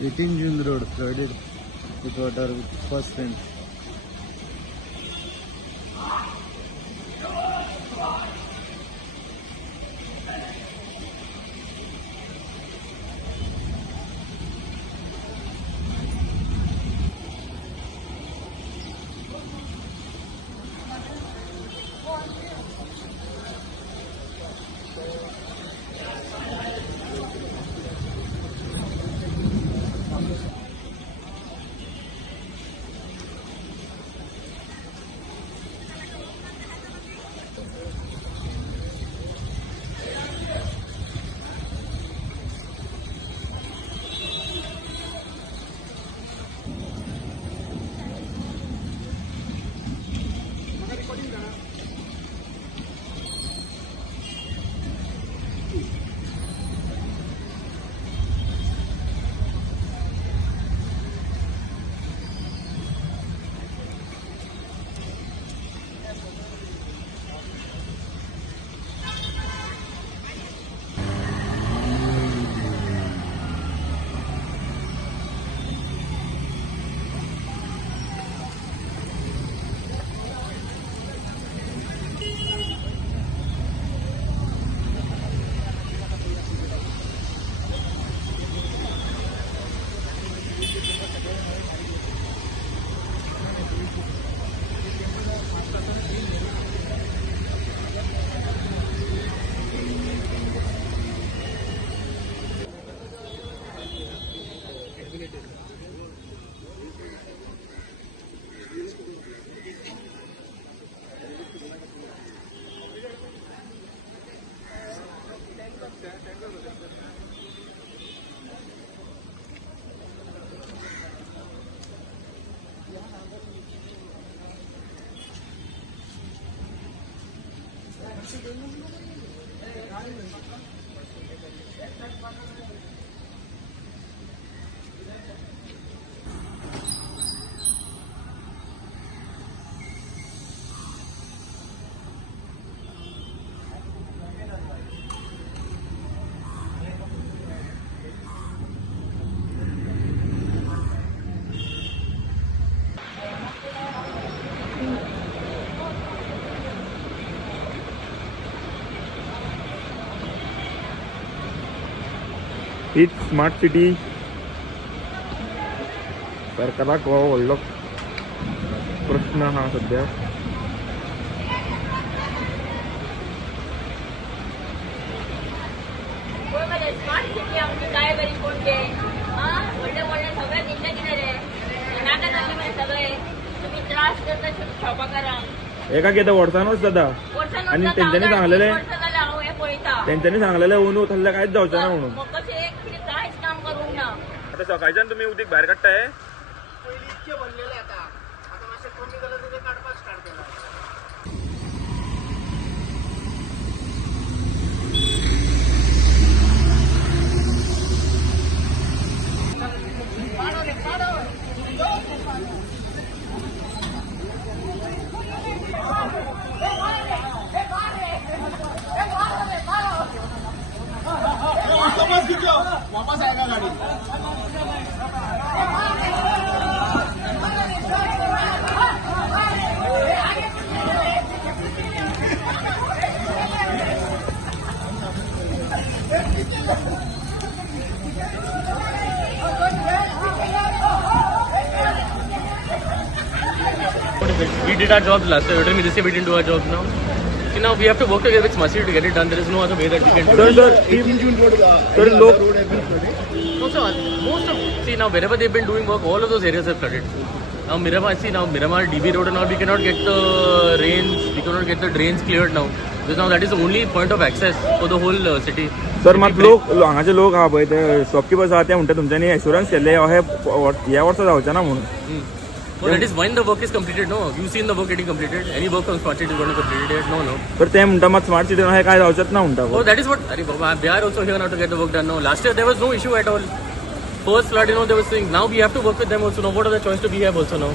18 June Road, flooded with water with first time. हीच smart city सरकाराक हो व्हडलो प्रश्न हा सध्या. स्मार्ट सिटी आमची काय बरी कोणते व्हडले व्हडले सगळे दिल्ले कितें रे नाका जाल्ले मरे सगळे तुम्ही त्रास करता शॉपा करा एका कितें वर्सानूच जाता आणि तेंच्यांनी सांगलेले हांव हे पळयता तेंच्यांनी सांगलेले उंदू थल्ले कांयच जावचें ना म्हणून. कशें एक कितें कांयच काम करूंक ना. आता सकाळच्यान तुम्ही उदीक भायर काडटाय. पयलीं इतके भरलेले आता मातशें कमी जाल्यार तुजें काडपाक स्टार्ट केला. वापस आएगा गाड़ी. We did our jobs last year. We didn't do our jobs now. See, now we have to work together with Smart City to get it done. There is no other way that we can do it. Sir, 18 June road, road has been flooded. No, so most of, see now wherever they've been doing work, all of those areas have flooded. Now Miramar, DB road and all, we cannot get the we cannot get the drains cleared now. Because now that is the only point of access for the whole city. Sir मात लोक हांगाचे लोक आहा पळय ते shopkeepers आहा ते म्हणटा तुमच्यांनी एश्युरन्स केल्ले हे ह्या वर्सा जावचें ना म्हणून. So that is when the work is completed, no? You've seen the work getting completed. Any work from Smart City is going to complete it? No. तर ते म्हणटा मात स्मार्ट सिटीन हे काय जावचेंच ना म्हणटा. Oh, that is what. They are also here now to get the work done. No, last year there was no issue at all. First flood, they were saying. Now we have to work with them also. Now what other choice to be have also now?